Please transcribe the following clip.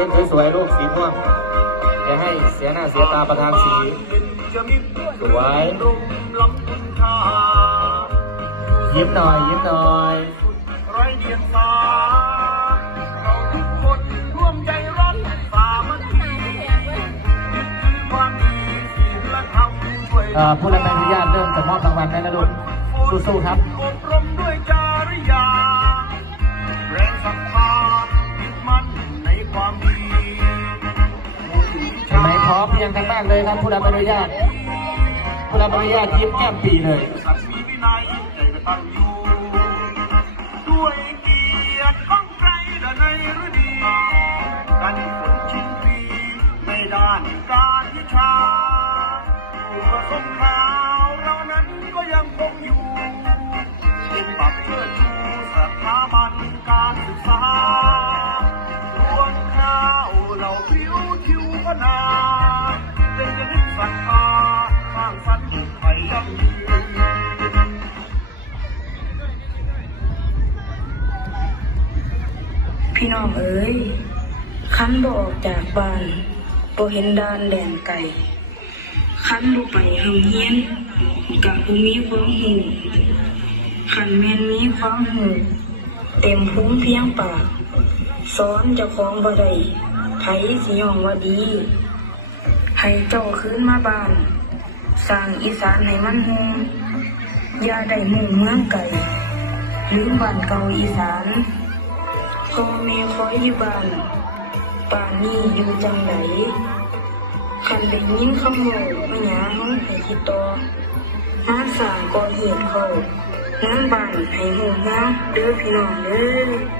ต้นสวยๆลูกสีม่วงอย่าให้เสียหน้าเสียตาประธานสี สวย ยิ้มหน่อย ยิ้มหน่อยไรเดียงสาเราทุกคนร่วมใจรักสามัคคียึดถือความดีศีลธรรมช่วยเอ่อผู้รับใบอนุญาตเริ่มจะมอบรางวัลได้แล้วลูกสู้ๆครับอบรมด้วยจาริยาแรงศรัทธา อมเพียงกันมากเลยครับผู้รับอนุญาตผู้รับอนุญาตยิ้มแก้มปีเลยสัตว์มีวินัยใจกตัญญูด้วย พี่น้องเอ๋ยคันบ่ออกจากบ้านบ่เห็นดานแดนไก่คันบ่ไปหำเฮียนกับมีความหูคันแม่นมีความหูเต็มภูมิเพียงปากสอนเจ้าของบ่ได้ไผสิยองว่าดีให้เจ้าคืนมาบ้านสร้างอีสานให้มันฮูมอย่าได้มุ่งเมืองไก่ลืมบ้านเก่าอีสาน พ่อแม่คอยอยู่บ้านป่านนี้อยู่จังไหนคันได้ยินคำโมยมาหยห้องให้คิดต่อมาสางก่อเหตุเขางานบ้านให้หูงาเด้อพี่น้องเด้อ